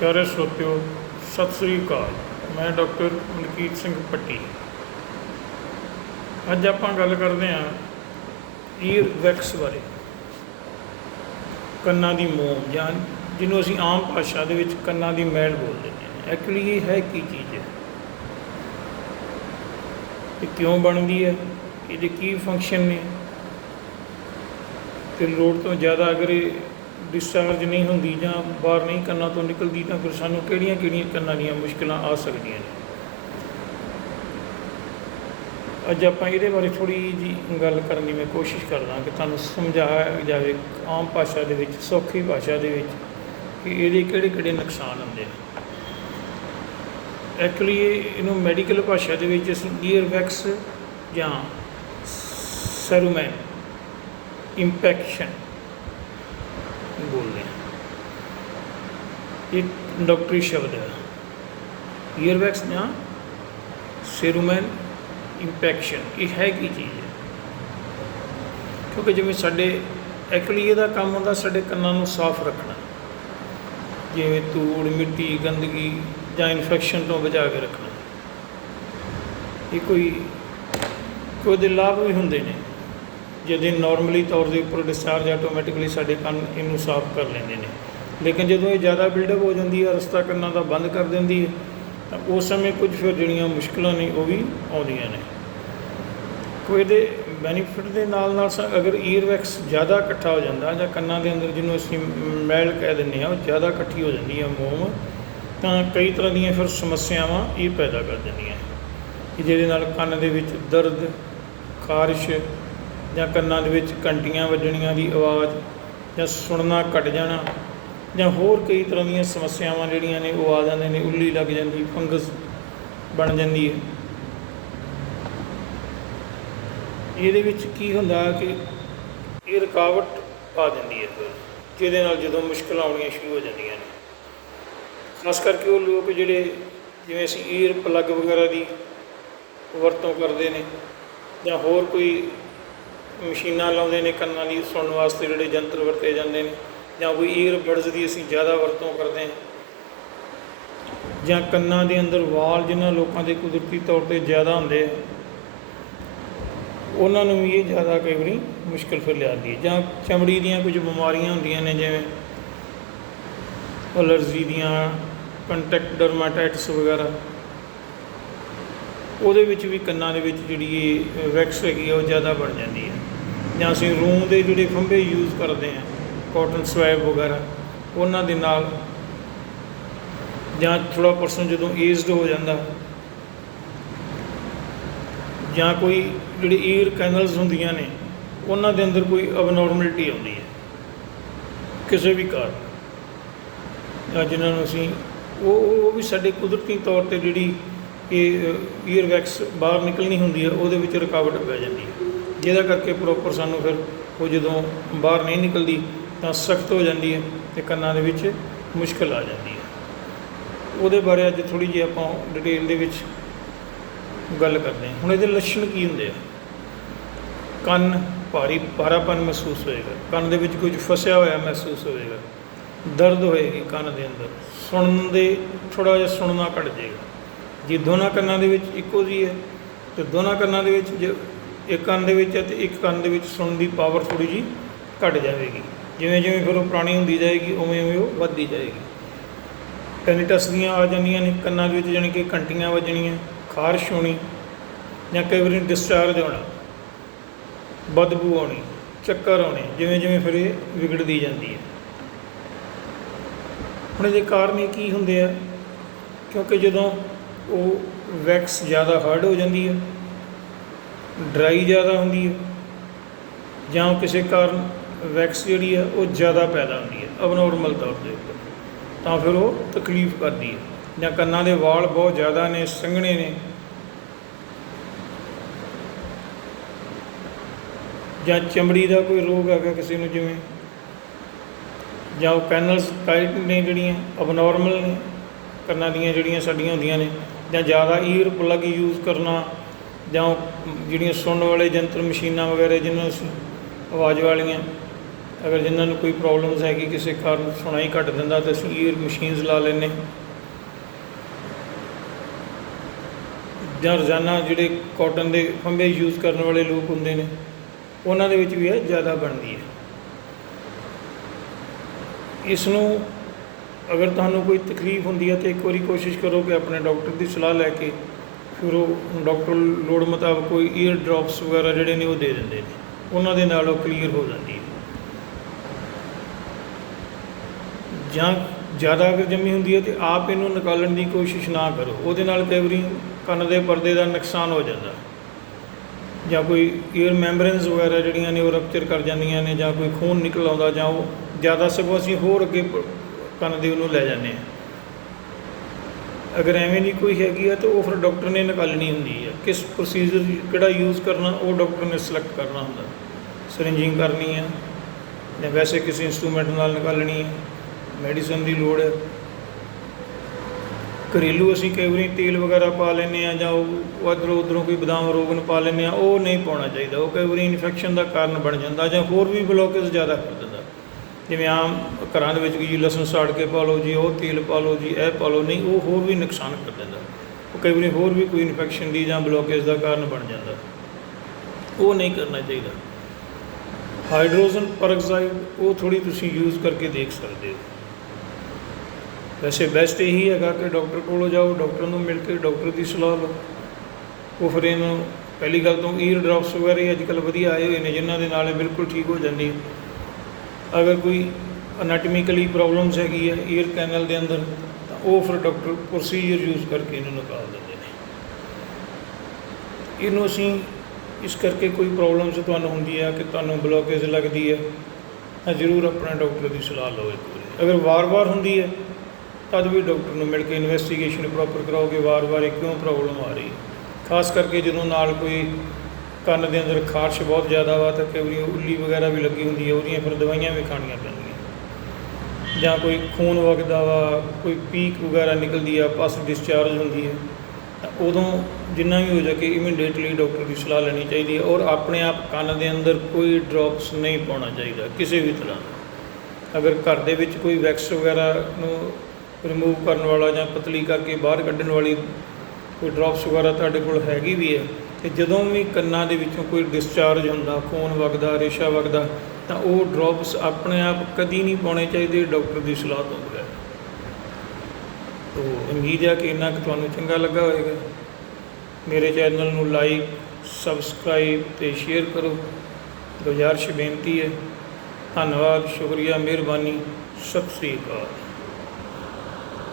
ਪਿਆਰੇ ਸਰੋਤਿਓ, ਸਤਿ ਸ੍ਰੀ ਅਕਾਲ। ਮੈਂ ਡਾਕਟਰ ਮਨਕੀਤ ਸਿੰਘ ਪੱਟੀ। ਅੱਜ ਆਪਾਂ ਗੱਲ ਕਰਦੇ ਹਾਂ ਈਅਰ ਵੈਕਸ ਬਾਰੇ। ਕੰਨਾਂ ਦੀ ਮੋਮ, ਜਾਂ ਜਿਹਨੂੰ ਅਸੀਂ ਆਮ ਭਾਸ਼ਾ ਦੇ ਵਿੱਚ ਕੰਨਾਂ ਦੀ ਮੈਲ ਬੋਲਦੇ ਹਾਂ। ਐਕਚੁਅਲੀ ਇਹ ਹੈ ਕੀ ਚੀਜ਼ ਹੈ? ਇਹ ਕਿਉਂ ਬਣਦੀ ਹੈ? ਇਹਦੇ ਕੀ ਫੰਕਸ਼ਨ ਨੇ? ਤੇ ਲੋੜ ਤੋਂ ਜ਼ਿਆਦਾ ਅਗਰ ਇਹ ਡਿਸਚਾਰਜ ਨਹੀਂ ਹੁੰਦੀ ਜਾਂ ਬਾਹਰ ਨਹੀਂ ਕੰਨਾਂ ਤੋਂ ਨਿਕਲਦੀ ਤਾਂ ਫਿਰ ਸਾਨੂੰ ਕਿਹੜੀਆਂ ਕਿਹੜੀਆਂ ਕੰਨਾਂ ਦੀਆਂ ਮੁਸ਼ਕਲਾਂ ਆ ਸਕਦੀਆਂ ਨੇ? ਅੱਜ ਆਪਾਂ ਇਹਦੇ ਬਾਰੇ ਥੋੜੀ ਜੀ ਗੱਲ ਕਰਨ ਦੀ ਮੈਂ ਕੋਸ਼ਿਸ਼ ਕਰਦਾ ਕਿ ਤੁਹਾਨੂੰ ਸਮਝਾਇਆ ਜਾਵੇ ਆਮ ਭਾਸ਼ਾ ਦੇ ਵਿੱਚ, ਸੌਖੀ ਭਾਸ਼ਾ ਦੇ ਵਿੱਚ ਕਿ ਇਹਦੇ ਕਿਹੜੇ ਕਿਹੜੇ ਨੁਕਸਾਨ ਹੁੰਦੇ ਨੇ। ਐਕਚੁਅਲੀ ਇਹਨੂੰ ਮੈਡੀਕਲ ਭਾਸ਼ਾ ਦੇ ਵਿੱਚ ਅਸੀਂ ਈਅਰ ਵੈਕਸ ਜਾਂ ਸਰੂਮੈਨ ਇੰਪੈਕਸ਼ਨ ਬੋਲਦੇ। ਹਾਂ ਇਹ ਡਾਕਟਰੀ ਸ਼ਬਦ ਹੈ। ਈਅਰਵੈਕਸ ਜਾਂ ਸਰੂਮੈਨ ਇੰਪੈਕਸ਼ਨ, ਇਹ ਹੈ ਕੀ ਚੀਜ਼ ਹੈ? ਕਿਉਂਕਿ ਜਿਵੇਂ ਸਾਡੇ ਐਕਲੀਏ ਦਾ ਕੰਮ ਹੁੰਦਾ, ਸਾਡੇ ਕੰਨਾਂ ਨੂੰ ਸਾਫ਼ ਰੱਖਣਾ। ਜਿਵੇਂ ਧੂੜ, ਮਿੱਟੀ, ਗੰਦਗੀ ਜਾਂ ਇਨਫੈਕਸ਼ਨ ਤੋਂ ਬਚਾ ਕੇ ਰੱਖਣਾ। ਇਹ ਕੋਈ ਕੋਈ ਦੇ ਲਾਭ ਵੀ ਹੁੰਦੇ ਨੇ। ਜਿਹਦੇ ਨਾਰਮਲੀ ਤੌਰ ਦੇ ਉੱਪਰ ਡਿਸਚਾਰਜ ਆਟੋਮੈਟਿਕਲੀ ਸਾਡੇ ਕੰਨ ਇਹਨੂੰ ਸਾਫ਼ ਕਰ ਲੈਂਦੇ ਨੇ। ਲੇਕਿਨ ਜਦੋਂ ਇਹ ਜ਼ਿਆਦਾ ਬਿਲਡਅਪ ਹੋ ਜਾਂਦੀ ਹੈ, ਰਸਤਾ ਕੰਨਾਂ ਦਾ ਬੰਦ ਕਰ ਦਿੰਦੀ ਹੈ, ਤਾਂ ਉਸ ਸਮੇਂ ਕੁਝ ਫਿਰ ਜਿਹੜੀਆਂ ਮੁਸ਼ਕਲਾਂ ਨੇ ਉਹ ਵੀ ਆਉਂਦੀਆਂ ਨੇ। ਕੋਈ ਦੇ ਬੈਨੀਫਿਟ ਦੇ ਨਾਲ ਨਾਲ ਸ- ਅਗਰ ਈਅਰ ਜ਼ਿਆਦਾ ਇਕੱਠਾ ਹੋ ਜਾਂਦਾ ਜਾਂ ਕੰਨਾਂ ਦੇ ਅੰਦਰ ਜਿਹਨੂੰ ਅਸੀਂ ਮੈਲ ਕਹਿ ਦਿੰਦੇ ਹਾਂ, ਉਹ ਜ਼ਿਆਦਾ ਇਕੱਠੀ ਹੋ ਜਾਂਦੀ ਹੈ ਮੋਮ, ਤਾਂ ਕਈ ਤਰ੍ਹਾਂ ਦੀਆਂ ਫਿਰ ਸਮੱਸਿਆਵਾਂ ਇਹ ਪੈਦਾ ਕਰ ਦਿੰਦੀਆਂ ਜਿਹਦੇ ਨਾਲ ਕੰਨ ਦੇ ਵਿੱਚ ਦਰਦ, ਖਾਰਿਸ਼ ਜਾਂ ਕੰਨਾਂ ਦੇ ਵਿੱਚ ਘੰਟੀਆਂ ਵੱਜਣੀਆਂ ਦੀ ਆਵਾਜ਼, ਜਾਂ ਸੁਣਨਾ ਘਟ ਜਾਣਾ, ਜਾਂ ਹੋਰ ਕਈ ਤਰ੍ਹਾਂ ਦੀਆਂ ਸਮੱਸਿਆਵਾਂ ਜਿਹੜੀਆਂ ਨੇ ਉਹ ਆ ਜਾਂਦੇ ਨੇ, ਉੱਲੀ ਲੱਗ ਜਾਂਦੀ, ਫੰਗਸ ਬਣ ਜਾਂਦੀ ਹੈ। ਇਹਦੇ ਵਿੱਚ ਕੀ ਹੁੰਦਾ ਕਿ ਇਹ ਰੁਕਾਵਟ ਆ ਜਾਂਦੀ ਹੈ ਫਿਰ ਜਿਹਦੇ ਨਾਲ ਜਦੋਂ ਮੁਸ਼ਕਲਾਂ ਆਉਣੀਆਂ ਸ਼ੁਰੂ ਹੋ ਜਾਂਦੀਆਂ ਨੇ। ਖਾਸ ਕਰਕੇ ਉਹ ਲੋਕ ਜਿਹੜੇ, ਜਿਵੇਂ ਅਸੀਂ ਈਅਰ ਪਲੱਗ ਵਗੈਰਾ ਦੀ ਵਰਤੋਂ ਕਰਦੇ ਨੇ, ਜਾਂ ਹੋਰ ਕੋਈ ਮਸ਼ੀਨਾਂ ਲਾਉਂਦੇ ਨੇ, ਕੰਨਾਂ ਦੀ ਸੁਣਨ ਵਾਸਤੇ ਜਿਹੜੇ ਯੰਤਰ ਵਰਤੇ ਜਾਂਦੇ ਨੇ ਜਾਂ ਕੋਈ ਈਅਰ ਦੀ ਅਸੀਂ ਜ਼ਿਆਦਾ ਵਰਤੋਂ ਕਰਦੇ ਹਾਂ ਜਾਂ ਕੰਨਾਂ ਦੇ ਅੰਦਰ ਵਾਲ ਜਿਨ੍ਹਾਂ ਲੋਕਾਂ ਦੇ ਕੁਦਰਤੀ ਤੌਰ ਤੇ ਜ਼ਿਆਦਾ ਹੁੰਦੇ ਆ, ਉਹਨਾਂ ਨੂੰ ਵੀ ਇਹ ਜ਼ਿਆਦਾ ਕਈ ਵਾਰੀ ਮੁਸ਼ਕਲ ਫਿਰ ਲਿਆਉਂਦੀ ਹੈ ਜਾਂ ਚਮੜੀ ਦੀਆਂ ਕੁਝ ਬਿਮਾਰੀਆਂ ਹੁੰਦੀਆਂ ਨੇ ਜਿਵੇਂ ਅਲਰਜੀ ਦੀਆਂ, ਕੰਟੈਕਟ ਡਰਮਾਟਾਈਟਸ ਵਗੈਰਾ, ਉਹਦੇ ਵਿੱਚ ਵੀ ਕੰਨਾਂ ਦੇ ਵਿੱਚ ਜਿਹੜੀ ਇਹ ਵੈਕਸ ਹੈਗੀ ਆ, ਉਹ ਜ਼ਿਆਦਾ ਬਣ ਜਾਂਦੀ ਹੈ। ਜਾਂ ਅਸੀਂ ਰੂਮ ਦੇ ਜਿਹੜੇ ਖੰਭੇ ਯੂਜ਼ ਕਰਦੇ ਹਾਂ ਕਾਟਨ ਸਵੈਬ ਵਗੈਰਾ, ਉਹਨਾਂ ਦੇ ਨਾਲ ਜਾਂ ਥੋੜਾ ਪਰਸਨ ਜਦੋਂ ਏਜਡ ਹੋ ਜਾਂਦਾ, ਜਾਂ ਕੋਈ ਜਿਹੜੀ ਈਅਰ ਕੈਨਲਸ ਹੁੰਦੀਆਂ ਨੇ, ਉਹਨਾਂ ਦੇ ਅੰਦਰ ਕੋਈ ਅਬਨੋਰਮੈਲਿਟੀ ਆਉਂਦੀ ਹੈ, ਕਿਸੇ ਵੀ ਕਾਰਨ। ਜਾਂ ਜਿਨ੍ਹਾਂ ਨੂੰ ਅਸੀਂ, ਉਹ ਉਹ ਵੀ ਸਾਡੇ ਕੁਦਰਤੀ ਤੌਰ ਤੇ ਜਿਹੜੀ ਇਹ ਈਅਰ ਵੈਕਸ ਬਾਹਰ ਨਿਕਲਣੀ ਹੁੰਦੀ ਹੈ, ਉਹਦੇ ਵਿੱਚ ਰੁਕਾਵਟ ਪੈ ਜਾਂਦੀ ਹੈ। ਜਿਹਦਾ ਕਰਕੇ ਪ੍ਰੋਪਰ ਸਾਨੂੰ ਫਿਰ ਉਹ ਜਦੋਂ ਬਾਹਰ ਨਹੀਂ ਨਿਕਲਦੀ ਤਾਂ ਸਖਤ ਹੋ ਜਾਂਦੀ ਹੈ ਤੇ ਕੰਨਾਂ ਦੇ ਵਿੱਚ ਮੁਸ਼ਕਲ ਆ ਜਾਂਦੀ ਹੈ। ਉਹਦੇ ਬਾਰੇ ਅੱਜ ਥੋੜੀ ਜਿਹੀ ਆਪਾਂ ਡਿਟੇਲ ਦੇ ਵਿੱਚ ਗੱਲ ਕਰਦੇ ਹਾਂ। ਹੁਣ ਇਹਦੇ ਲੱਛਣ ਕੀ ਹੁੰਦੇ ਆ? ਕੰਨ ਭਾਰੀ ਭਾਰਾਪਨ ਮਹਿਸੂਸ ਹੋਏਗਾ। ਕੰਨ ਦੇ ਵਿੱਚ ਕੁਝ ਫਸਿਆ ਹੋਇਆ ਮਹਿਸੂਸ ਹੋਏਗਾ। ਦਰਦ ਹੋਏਗੀ ਕੰਨ ਦੇ ਅੰਦਰ। ਸੁਣਨ ਦੇ ਥੋੜਾ ਜਿਹਾ ਸੁਣਨਾ ਘਟ ਜਾਏਗਾ। ਜੇ ਦੋਨਾਂ ਕੰਨਾਂ ਦੇ ਵਿੱਚ ਇੱਕੋ ਜਿਹੀ ਹੈ, ਤੇ ਦੋਨਾਂ ਕੰਨਾਂ ਦੇ ਵਿੱਚ ਜੇ ਇੱਕ ਕੰਨ ਦੇ ਵਿੱਚ ਅਤੇ ਇੱਕ ਕੰਨ ਦੇ ਵਿੱਚ ਸੁਣਨ ਦੀ ਪਾਵਰ ਥੋੜੀ ਜਿਹੀ ਘਟ ਜਾਵੇਗੀ। ਜਿਵੇਂ ਜਿਵੇਂ ਫਿਰ ਉਹ ਪੁਰਾਣੀ ਹੁੰਦੀ ਜਾਏਗੀ, ਉਵੇਂ ਉਵੇਂ ਉਹ ਵੱਧਦੀ ਜਾਏਗੀ। ਟੈਨਿਟਸ ਦੀਆਂ ਆ ਜਾਂਦੀਆਂ ਨੇ, ਕੰਨਾਂ ਦੇ ਵਿੱਚ ਜਾਣੀ ਕਿ ਘੰਟੀਆਂ ਵੱਜਣੀਆਂ, ਖਾਰਸ਼ ਹੋਣੀ ਜਾਂ ਕਈ ਵਾਰੀ ਡਿਸਚਾਰਜ ਹੋਣਾ ਬਦਬੂ ਆਉਣੀ, ਚੱਕਰ ਆਉਣੇ, ਜਿਵੇਂ ਜਿਵੇਂ ਫਿਰ ਇਹ ਵਿਗੜਦੀ ਜਾਂਦੀ ਹੈ। ਹੁਣ ਇਹਦੇ ਕਾਰਨ ਇਹ ਕੀ ਹੁੰਦੇ ਆ? ਕਿਉਂਕਿ ਜਦੋਂ ਉਹ ਵੈਕਸ ਜ਼ਿਆਦਾ ਹਾਰਡ ਹੋ ਜਾਂਦੀ ਹੈ ਡਰਾਈ ਜ਼ਿਆਦਾ ਹੁੰਦੀ ਹੈ ਜਾਂ ਕਿਸੇ ਕਾਰਨ ਵੈਕਸ ਜਿਹੜੀ ਹੈ ਉਹ ਜ਼ਿਆਦਾ ਪੈਦਾ ਹੁੰਦੀ ਹੈ ਅਬਨੋਰਮਲ ਤੌਰ ਦੇ ਉੱਪਰ ਤਾਂ ਫਿਰ ਉਹ ਤਕਲੀਫ ਕਰਦੀ ਹੈ। ਜਾਂ ਕੰਨਾਂ ਦੇ ਵਾਲ ਬਹੁਤ ਜ਼ਿਆਦਾ ਨੇ, ਸੰਘਣੇ ਨੇ। ਜਾਂ ਚਮੜੀ ਦਾ ਕੋਈ ਰੋਗ ਹੈਗਾ ਕਿਸੇ ਨੂੰ ਜਿਵੇਂ? ਜਾਂ ਉਹ ਪੈਨਲਸ ਟਾਈਟ ਨੇ ਜਿਹੜੀਆਂ ਅਬਨੋਰਮਲ ਨੇ, ਕੰਨਾਂ ਦੀਆਂ ਜਿਹੜੀਆਂ ਸਾਡੀਆਂ ਹੁੰਦੀਆਂ ਨੇ। ਜਾਂ ਜ਼ਿਆਦਾ ਈਅਰ ਪਲੱਗ ਯੂਜ਼ ਕਰਨਾ ਜਾਂ ਉਹ ਜਿਹੜੀਆਂ ਸੁਣਨ ਵਾਲੇ ਯੰਤਰ ਮਸ਼ੀਨਾਂ ਵਗੈਰਾ ਜਿਹਨਾਂ ਅਸੀਂ ਆਵਾਜ਼ ਵਾਲੀਆਂ, ਅਗਰ ਜਿਨ੍ਹਾਂ ਨੂੰ ਕੋਈ ਪ੍ਰੋਬਲਮਸ ਹੈਗੀ, ਕਿਸੇ ਕਾਰਨ ਸੁਣਾਈ ਘੱਟ ਦਿੰਦਾ, ਤਾਂ ਅਸੀਂ ਈਅਰ ਮਸ਼ੀਨਸ ਲਾ ਲੈਂਦੇ ਜਾਂ ਰੋਜ਼ਾਨਾ ਜਿਹੜੇ ਕਾਟਨ ਦੇ ਫੰਬੇ ਯੂਜ਼ ਕਰਨ ਵਾਲੇ ਲੋਕ ਹੁੰਦੇ ਨੇ, ਉਹਨਾਂ ਦੇ ਵਿੱਚ ਵੀ ਇਹ ਜ਼ਿਆਦਾ ਬਣਦੀ ਹੈ। ਇਸ ਨੂੰ ਅਗਰ ਤੁਹਾਨੂੰ ਕੋਈ ਤਕਲੀਫ ਹੁੰਦੀ ਹੈ, ਤਾਂ ਇੱਕ ਵਾਰੀ ਕੋਸ਼ਿਸ਼ ਕਰੋ ਕਿ ਆਪਣੇ ਡਾਕਟਰ ਦੀ ਸਲਾਹ ਲੈ ਕੇ ਫਿਰ ਉਹ ਡਾਕਟਰ ਲੋੜ ਮੁਤਾਬਕ ਕੋਈ ਈਅਰ ਡ੍ਰੌਪਸ ਵਗੈਰਾ ਜਿਹੜੇ ਨੇ ਉਹ ਦੇ ਦਿੰਦੇ ਨੇ। ਉਹਨਾਂ ਦੇ ਨਾਲ ਉਹ ਕਲੀਅਰ ਹੋ ਜਾਂਦੀ ਹੈ। ਜਾਂ ਜ਼ਿਆਦਾ ਅਗਰ ਜੰਮੀ ਹੁੰਦੀ ਹੈ ਤੇ ਆਪ ਇਹਨੂੰ ਨਿਕਾਲਣ ਦੀ ਕੋਸ਼ਿਸ਼ ਨਾ ਕਰੋ। ਉਹਦੇ ਨਾਲ ਕਈ ਵਾਰੀ ਕੰਨ ਦੇ ਪਰਦੇ ਦਾ ਨੁਕਸਾਨ ਹੋ ਜਾਂਦਾ। ਜਾਂ ਕੋਈ ਈਅਰ ਮੈਂਬਰੇਨਸ ਵਗੈਰਾ ਜਿਹੜੀਆਂ ਨੇ ਉਹ ਰਪਚਰ ਕਰ ਜਾਂਦੀਆਂ ਨੇ ਜਾਂ ਕੋਈ ਖੂਨ ਨਿਕਲ ਆਉਂਦਾ ਜਾਂ ਉਹ ਜ਼ਿਆਦਾ ਸਗੋਂ ਅਸੀਂ ਹੋਰ ਅੱਗੇ ਕੰਨ ਦੇ ਉਹਨੂੰ ਲੈ ਜਾਂਦੇ ਹਾਂ। ਅਗਰ ਐਵੇਂ ਦੀ ਕੋਈ ਹੈਗੀ ਆ ਤਾਂ ਉਹ ਫਿਰ ਡਾਕਟਰ ਨੇ ਨਿਕਾਲਣੀ ਹੁੰਦੀ ਹੈ ਕਿਸ ਪ੍ਰੋਸੀਜਰ ਕਿਹੜਾ ਯੂਜ਼ ਕਰਨਾ, ਉਹ ਡਾਕਟਰ ਨੇ ਸਿਲੈਕਟ ਕਰਨਾ ਹੁੰਦਾ। ਸਰਿੰਜਿੰਗ ਕਰਨੀ ਹੈ ਜਾਂ ਵੈਸੇ ਕਿਸੇ ਇੰਸਟਰੂਮੈਂਟ ਨਾਲ ਨਿਕਾਲਣੀ ਹੈ ਮੈਡੀਸਨ ਦੀ ਲੋੜ ਹੈ ਘਰੇਲੂ ਅਸੀਂ ਕਈ ਵਾਰੀ ਤੇਲ ਵਗੈਰਾ ਪਾ ਲੈਂਦੇ ਆ ਜਾਂ ਉਹ ਉੱਧਰੋਂ ਉੱਧਰੋਂ ਕੋਈ ਬਦਾਮ ਰੋਗਨ ਪਾ ਲੈਂਦੇ ਆ, ਉਹ ਨਹੀਂ ਪਾਉਣਾ ਚਾਹੀਦਾ। ਉਹ ਕਈ ਵਾਰੀ ਇਨਫੈਕਸ਼ਨ ਦਾ ਕਾਰਨ ਬਣ ਜਾਂਦਾ ਜਾਂ ਹੋਰ ਵੀ ਬਲੋਕੇਜ ਜ਼ਿਆਦਾ ਕਰ ਦਿੰਦਾ ਜਿਵੇਂ ਆਮ ਘਰਾਂ ਦੇ ਵਿੱਚ ਜੀ ਲਸਣ ਸਾੜ ਕੇ ਪਾ ਲਓ ਜੀ, ਉਹ ਤੇਲ ਪਾ ਲਓ ਜੀ, ਇਹ ਪਾ ਲਓ, ਨਹੀਂ, ਉਹ ਹੋਰ ਵੀ ਨੁਕਸਾਨ ਕਰ ਦਿੰਦਾ। ਉਹ ਕਈ ਵਾਰੀ ਹੋਰ ਵੀ ਕੋਈ ਇਨਫੈਕਸ਼ਨ ਦੀ ਜਾਂ ਬਲੋਕੇਜ ਦਾ ਕਾਰਨ ਬਣ ਜਾਂਦਾ। ਉਹ ਨਹੀਂ ਕਰਨਾ ਚਾਹੀਦਾ। ਹਾਈਡਰੋਜਨ ਪਰਆਕਸਾਈਡ ਉਹ ਥੋੜੀ ਤੁਸੀਂ ਯੂਜ਼ ਕਰਕੇ ਦੇਖ ਸਕਦੇ ਹੋ। ਵੈਸੇ ਬੈਸਟ ਇਹੀ ਹੈਗਾ ਕਿ ਡਾਕਟਰ ਕੋਲ ਜਾਓ ਡਾਕਟਰ ਨੂੰ ਮਿਲ ਕੇ ਡਾਕਟਰ ਦੀ ਸਲਾਹ ਲਓ। ਉਹ ਫਿਰ ਇਹਨੂੰ, ਪਹਿਲੀ ਗੱਲ ਤੋਂ ਈਅਰ ਡ੍ਰੌਪਸ ਵਗੈਰਾ ਅੱਜ ਕੱਲ੍ਹ ਵਧੀਆ ਆਏ ਹੋਏ ਨੇ, ਜਿਨ੍ਹਾਂ ਦੇ ਨਾਲ ਇਹ ਬਿਲਕੁਲ ਠੀਕ ਹੋ ਜਾਂਦੀ ਹੈ ਅਗਰ ਕੋਈ ਅਨੈਟਮਿਕਲੀ ਪ੍ਰੋਬਲਮਸ ਹੈਗੀ ਹੈ ਈਅਰ ਕੈਨਲ ਦੇ ਅੰਦਰ, ਤਾਂ ਉਹ ਫਿਰ ਡਾਕਟਰ ਪ੍ਰੋਸੀਜਰ ਯੂਜ਼ ਕਰਕੇ ਇਹਨੂੰ ਨਿਕਾਲ ਦਿੰਦੇ ਨੇ। ਇਹਨੂੰ ਅਸੀਂ ਇਸ ਕਰਕੇ ਕੋਈ ਪ੍ਰੋਬਲਮਸ ਤੁਹਾਨੂੰ ਹੁੰਦੀ ਹੈ ਕਿ ਤੁਹਾਨੂੰ ਬਲੋਕੇਜ ਲੱਗਦੀ ਹੈ ਤਾਂ ਜ਼ਰੂਰ ਆਪਣੇ ਡਾਕਟਰ ਦੀ ਸਲਾਹ ਲਓ ਇੱਕ ਵਾਰੀ। ਅਗਰ ਵਾਰ-ਵਾਰ ਹੁੰਦੀ ਹੈ ਤਦ ਵੀ ਡਾਕਟਰ ਨੂੰ ਮਿਲ ਕੇ ਇਨਵੈਸਟੀਗੇਸ਼ਨ ਪ੍ਰੋਪਰ ਕਰਾਓਗੇ, ਵਾਰ-ਵਾਰ ਇਹ ਕਿਉਂ ਪ੍ਰੋਬਲਮ ਆ ਰਹੀ ਹੈ ਖਾਸ ਕਰਕੇ ਜਦੋਂ ਨਾਲ ਕੋਈ ਕੰਨ ਦੇ ਅੰਦਰ ਖਾਰਸ਼ ਬਹੁਤ ਜ਼ਿਆਦਾ ਵਾ ਤਾਂ ਕਈ ਵਾਰੀ ਉੱਲੀ ਵਗੈਰਾ ਵੀ ਲੱਗੀ ਹੁੰਦੀ ਹੈ ਉਹਦੀਆਂ ਫਿਰ ਦਵਾਈਆਂ ਵੀ ਖਾਣੀਆਂ ਪੈਂਦੀਆਂ। ਜਾਂ ਕੋਈ ਖੂਨ ਵਗਦਾ ਵਾ, ਕੋਈ ਪੀਕ ਵਗੈਰਾ ਨਿਕਲਦੀ ਆ, ਪਸ ਡਿਸਚਾਰਜ ਹੁੰਦੀ ਹੈ ਤਾਂ ਉਦੋਂ ਜਿੰਨਾ ਵੀ ਹੋ ਜਾਵੇ ਇਮੀਡੀਏਟਲੀ ਡਾਕਟਰ ਦੀ ਸਲਾਹ ਲੈਣੀ ਚਾਹੀਦੀ ਹੈ ਔਰ ਆਪਣੇ ਆਪ ਕੰਨ ਦੇ ਅੰਦਰ ਕੋਈ ਡ੍ਰੌਪਸ ਨਹੀਂ ਪਾਉਣਾ ਚਾਹੀਦਾ, ਕਿਸੇ ਵੀ ਤਰ੍ਹਾਂ ਅਗਰ ਘਰ ਦੇ ਵਿੱਚ ਕੋਈ ਵੈਕਸ ਵਗੈਰਾ ਨੂੰ ਰਿਮੂਵ ਕਰਨ ਵਾਲਾ ਜਾਂ ਪਤਲੀ ਕਰਕੇ ਬਾਹਰ ਕੱਢਣ ਵਾਲੀ ਕੋਈ ਡ੍ਰੌਪਸ ਵਗੈਰਾ ਤੁਹਾਡੇ ਕੋਲ ਹੈਗੀ ਵੀ ਹੈ ਤੇ ਜਦੋਂ ਵੀ ਕੰਨਾਂ ਦੇ ਵਿੱਚੋਂ ਕੋਈ ਡਿਸਚਾਰਜ ਹੁੰਦਾ ਖੂਨ ਵਗਦਾ, ਰੇਸ਼ਾ ਵਗਦਾ, ਤਾਂ ਉਹ ਡ੍ਰੌਪਸ ਆਪਣੇ ਆਪ ਕਦੀ ਨਹੀਂ ਪਾਉਣੇ ਚਾਹੀਦੇ ਡਾਕਟਰ ਦੀ ਸਲਾਹ ਤੋਂ ਬਗੈਰ ਤੋ ਉਮੀਦ ਹੈ ਕਿ ਇੰਨਾ ਕੁ ਤੁਹਾਨੂੰ ਚੰਗਾ ਲੱਗਾ ਹੋਵੇਗਾ। ਮੇਰੇ ਚੈਨਲ ਨੂੰ ਲਾਈਕ ਸਬਸਕ੍ਰਾਈਬ ਤੇ ਸ਼ੇਅਰ ਕਰੋ। ਗੁਜ਼ਾਰਿਸ਼ ਬੇਨਤੀ ਹੈ। ਧੰਨਵਾਦ, ਸ਼ੁਕਰੀਆ, ਮਿਹਰਬਾਨੀ। ਸਤਿ ਸ੍ਰੀ ਅਕਾਲ।